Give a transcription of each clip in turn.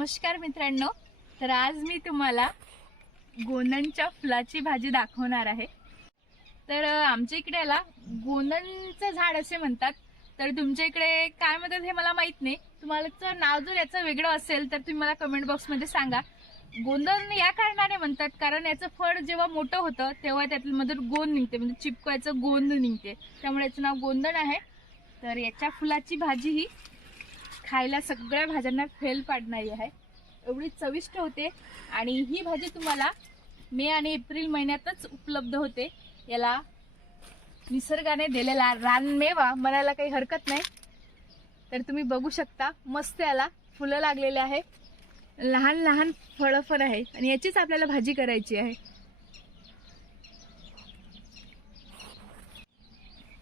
नमस्कार मित्रांनो. तर आज मी तुम्हाला गोंदणच्या फुलाची भाजी दाखवणार आहे. तर आमच्या इकडे याला गोंदणचं झाड असे म्हणतात. तर तुमच्या इकडे काय म्हणतात हे मला माहीत नाही. तुम्हाला जर नाव जर याचं वेगळं असेल तर तुम्ही मला कमेंट बॉक्समध्ये सांगा. गोंदन या कारणाने म्हणतात कारण याचं फळ जेव्हा मोठं होतं तेव्हा त्यातलं मधून गोंद निघते. म्हणजे चिपकवायचं गोंद निघते. त्यामुळे याचं नाव गोंदण आहे. तर याच्या फुलाची भाजी ही खायला सगळ्या भाज्यांना फेल पाडणारी आहे. एवढी चविष्ट होते. आणि ही भाजी तुम्हाला मे आणि एप्रिल महिन्यातच उपलब्ध होते. याला निसर्गाने दिलेला रानमेवा म्हणायला काही हरकत नाही. तर तुम्ही बघू शकता मस्त याला फुलं लागलेले आहे. लहान लहान फळं पण आहे. आणि याचीच आपल्याला भाजी करायची आहे.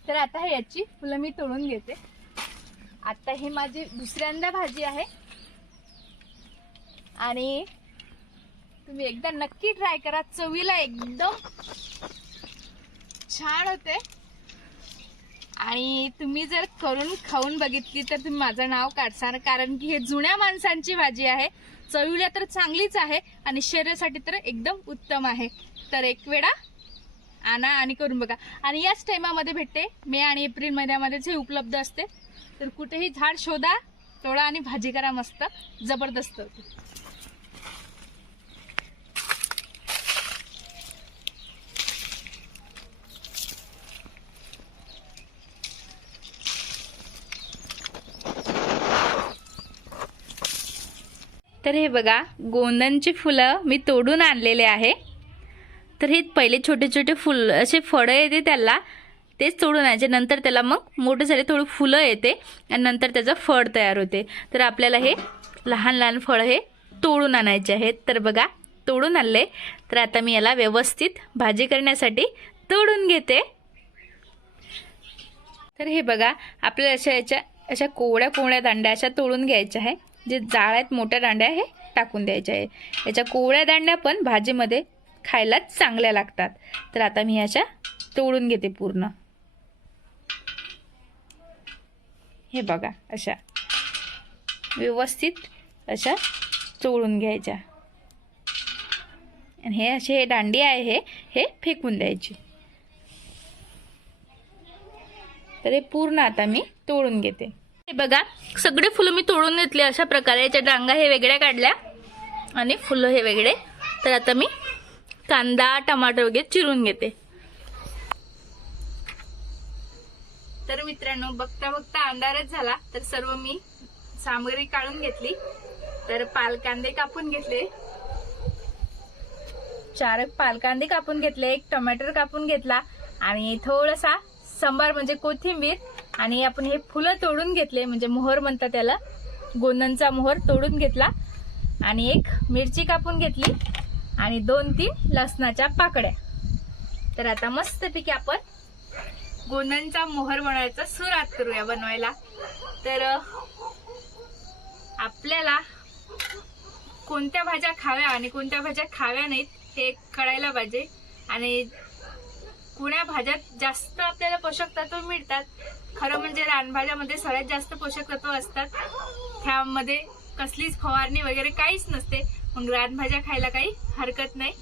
तर आता हे याची फुलं मी तोडून घेते. आता ही माझी दुसऱ्यांदा भाजी आहे. आणि तुम्ही एकदा नक्की ट्राय करा. चवीला एकदम छान होते. आणि तुम्ही जर करून खाऊन बघितली तर तुम्ही माझं नाव काढसाल. कारण की हे जुन्या माणसांची भाजी आहे. चवीला तर चांगलीच आहे. आणि शरीरासाठी तर एकदम उत्तम आहे. तर एक वेळा आणा आणि करून बघा. आणि याच टायमामध्ये भेटते. मे आणि एप्रिल महिन्यामध्येच हे उपलब्ध असते. तर कुठेही झाड शोधा तोडा आणि भाजी करा मस्त. जबरदस्त तर हे बघा गोंदनची फुलं मी तोडून आणलेले आहे. तर हे पहिले छोटे छोटे फुल असे फळं येते त्याला. तेच तोडून आणायचे. नंतर त्याला मग मोठे झाले थोडं फुलं येते आणि नंतर त्याचं फळ तयार होते. तर आपल्याला हे लहान लहान फळं हे तोडून आणायचे आहेत. तर बघा तोडून आणले. तर आता मी याला व्यवस्थित भाजी करण्यासाठी तोडून घेते. तर हे बघा आपल्याला अशा याच्या अशा कोवळ्या कोवड्या दांड्या अशा तोडून घ्यायच्या आहे जे जाळ आहेत मोठ्या दांड्या हे टाकून द्यायच्या आहे याच्या कोवळ्या दांड्या पण भाजीमध्ये खायला चांगल्या लागतात. तर आता मी अशा तोडून घेते पूर्ण. हे बघा अशा. व्यवस्थित अशा चोळून घ्यायच्या. आणि हे असे हे दांडी आहे हे हे फेकून द्यायची. तर हे पूर्ण आता मी तोडून घेते. हे बघा सगळे फुलं मी तोडून घेतले अशा प्रकारे. याच्या डांगा हे वेगळ्या काढल्या आणि फुलं हे वेगळे. तर आता मी कांदा टमाटर वगैरे चिरून घेते. मित्रांनो बघता बघता अंधारच झाला तर सर्व मी सामग्री काढून घेतली. तर पालकांदे कापून घेतले. चार पालकांदे कापून घेतले एक टोमॅटो कापून घेतला आणि थोडासा संबार म्हणजे कोथिंबीर आणि आपण हे फुलं तोडून घेतले म्हणजे मोहर म्हणतात त्याला. गोंदनचा मोहर तोडून घेतला आणि एक मिरची कापून घेतली आणि दोन तीन लसणाच्या पाकड्या तर आता मस्तपैकी आपण गोंदांचा मोहर बनवायचा सुरुवात करूया बनवायला. तर आपल्याला कोणत्या भाज्या खाव्या आणि कोणत्या भाज्या खाव्या नाहीत हे कळायला पाहिजे. आणि कुण्या भाज्यात जास्त आपल्याला पोषक तत्व मिळतात खरं म्हणजे रानभाज्यामध्ये सगळ्यात जास्त पोषक तत्व असतात. त्यामध्ये कसलीच फवारणी वगैरे काहीच नसते. मग रानभाज्या खायला काही हरकत नाही.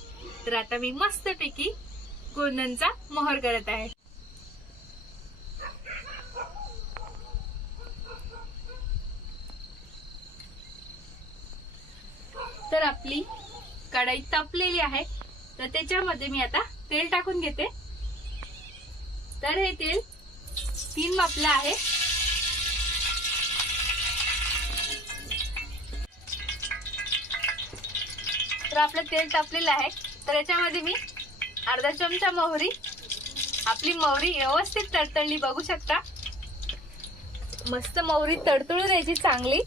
तर आता मी मस्तपैकी गोंदनचा मोहर करत आहे तर आपली कढाई तापलेली आहे. तर त्याच्यामध्ये मी आता तेल टाकून घेते. तर हे तेल तीन मापलं आहे. तर आपलं तेल तापलेलं आहे. तर याच्यामध्ये मी अर्धा चमचा मोहरी आपली मोहरी व्यवस्थित तडतडली बघू शकता. मस्त मोहरी तडतडू द्यायची चांगली.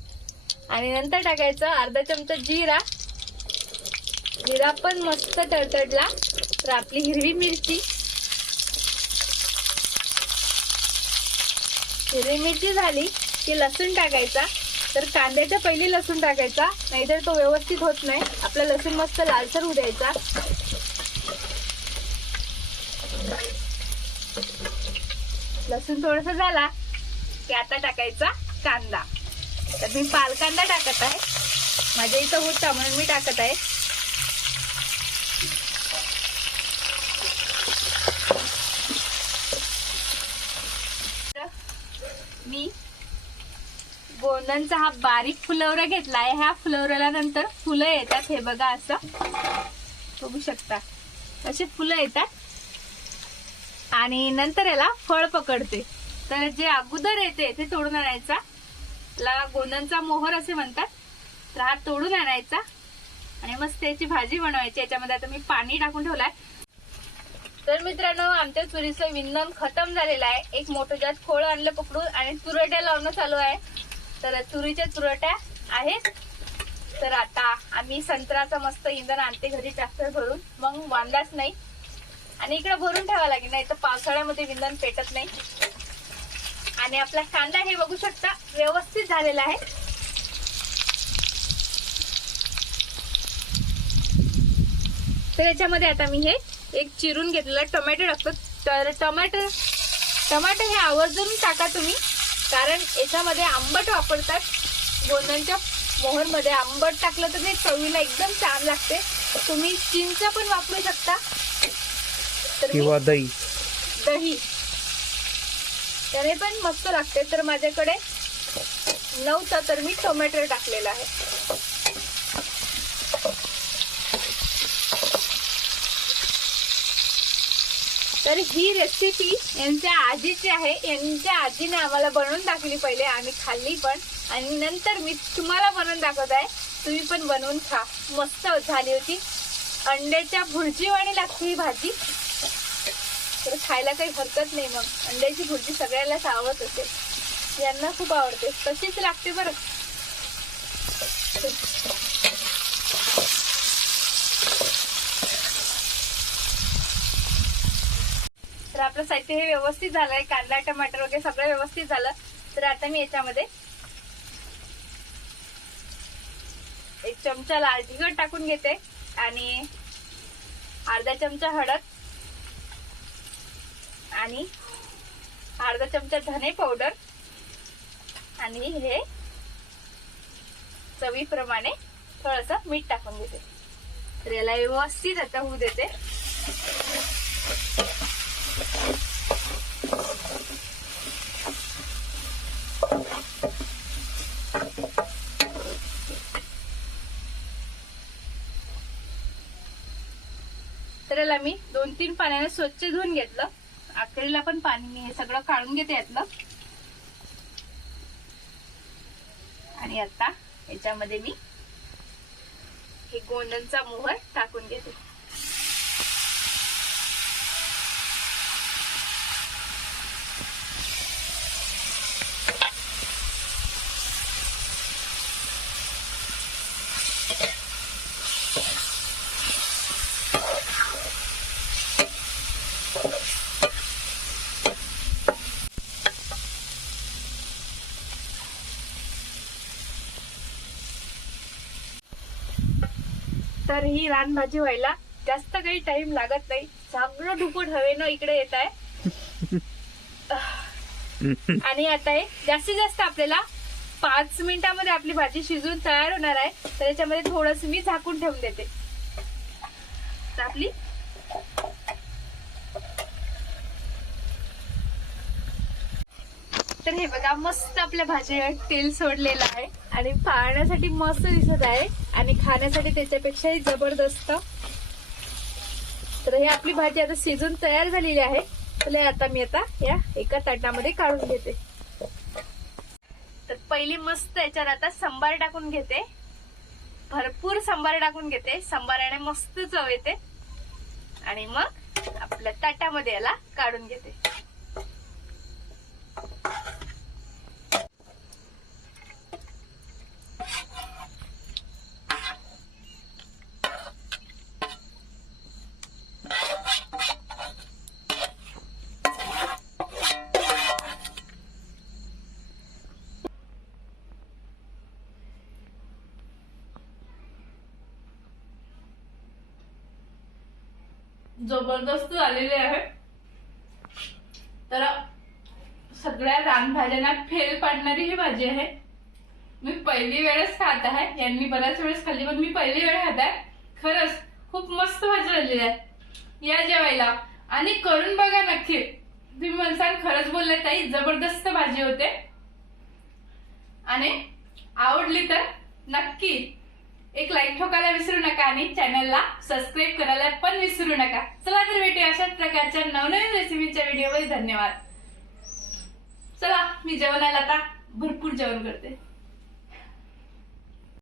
आणि नंतर टाकायचं अर्धा चमचा जिरा. जिरा पण मस्त तडतडला. तर आपली हिरवी मिरची. हिरवी मिरची झाली की लसूण टाकायचा. तर कांद्याच्या पहिले लसूण टाकायचा. नाहीतर तो व्यवस्थित होत नाही. आपला लसूण मस्त लालसर होऊ द्यायचा. लसूण थोडस झाला की आता टाकायचा कांदा. तर मी पालकांदा टाकत आहे. माझ्या इथं होता म्हणून मी टाकत आहे मी गोंदनचा हा बारीक फुलवरा घेतलाय. ह्या फुलवऱ्याला नंतर फुलं येतात. हे बघा असं. बघू शकता. असे फुलं येतात. आणि नंतर याला फळ पकडते. तर जे अगोदर येते ते तोडून आणायचा. ला गोंदनचा मोहर असे म्हणतात. तर हा तोडून आणायचा. आणि मस्त याची भाजी बनवायची. याच्यामध्ये आता मी पाणी टाकून ठेवलाय. तर मित्रांनो आमच्या चुरीचं विंधन खतम झालेलं आहे. एक मोठं जात खोळ आणलं पकडून आणि तुरट्या लावणं चालू आहे. तर तुरीच्या तुरट्या आहेत. तर आता आम्ही संत्राचं मस्त इंधन आणते घरी ट्रॅक्टर भरून. मग वांदाच नाही. आणि इकडे भरून ठेवा लागेल नाही तर पावसाळ्यामध्ये विंधन पेटत नाही. आणि आपला कांदा हे बघू शकता व्यवस्थित झालेला आहे. तर याच्यामध्ये आता मी हे एक चिरून घेतलेलं टोमॅटो टाकतो. तर टोमॅटो टमाटर हे आवर्जून टाका तुम्ही. कारण याच्यामध्ये आंबट वापरतात. गोंदांच्या मोहरमध्ये आंबट टाकलं तर ते चवीला एकदम छान लागते. तुम्ही चिंच पण वापरू शकता. तर किंवा दही. दही. त्याने पण मस्त लागते. तर माझ्याकडे नव्हतं तर मी टोमॅटो टाकलेला आहे. तर ही रेसिपी यांच्या आजीची आहे. यांच्या आजीने आम्हाला बनवून दाखवली पहिले. आम्ही खाल्ली पण. आणि नंतर मी तुम्हाला बनवून दाखवत आहे. तुम्ही पण बनवून खा. मस्त झाली होती. अंड्याच्या भुर्जीवाणी लागते ही भाजी. तर खायला काही हरकत नाही मग. अंड्याची भुर्जी सगळ्यालाच आवडत असेल. यांना खूप आवडते. तशीच लागते बरं. आपलं साहित्य हे व्यवस्थित झालंय कांदा टमाटर वगैरे सगळं व्यवस्थित झालं तर आता मी याच्यामध्ये एक चमचा लाल तिखट टाकून घेते आणि अर्धा चमचा हळद आणि अर्धा चमचा धने पावडर आणि हे चवीप्रमाणे थोडस मीठ टाकून देते तर याला व्यवस्थित आता होऊ देते तर याला मी दोन पाण्याने स्वच्छ धुवून घेतलं. आकरीला पण पाणी मी हे सगळं काढून घेते यातलं. आणि आता याच्यामध्ये मी हे गोंडनचा मोहर टाकून घेते. तर ही रानभाजी व्हायला जास्त काही टाइम लागत नाही. सगळं ढुकून हवेनं इकडे येत आहे. आणि आता हे जास्तीत जास्त आपल्याला पाच मिनिटामध्ये आपली भाजी शिजून तयार होणार आहे. तर याच्यामध्ये थोडस मी झाकून ठेवून देते. आपली तर हे बघा मस्त आपल्या भाजीवर तेल सोडलेलं आहे. आणि पाहण्यासाठी मस्त दिसत आहे. आणि खाण्यासाठी त्याच्यापेक्षाही जबरदस्त. तर हे आपली भाजी आता शिजून तयार झालेली आहे. तर आता मी आता या एका ताटामध्ये काढून घेते. तर पहिली मस्त याच्यात आता संबार टाकून घेते. भरपूर संबार टाकून घेते. संबाराने मस्त चव येते. आणि मग आपल्या ताटामध्ये याला काढून घेते. जबरदस्त आलेले आहे तर सगळ्या रानभाज्यांना फेल पाडणारी ही भाजी आहे. मी पहिली वेळेस खात आहे. यांनी बऱ्याच वेळेस खाल्ली पण मी पहिली वेळ खात आहे. खरंच खूप मस्त भाजी झालेली आहे. या जेवायला. आणि करून बघा नक्की. तुम्ही म्हणसाल खरंच बोलले ताई जबरदस्त भाजी होते. आणि आवडली तर नक्की एक लाईक ठोकायला विसरू नका आणि चॅनलला सबस्क्राईब करायला पण विसरू नका. चला तर भेटूया अशाच प्रकारच्या नवनवीन रेसिपीच्या व्हिडिओवर धन्यवाद. चला मी जेवणाला आता भरपूर जेवण करते.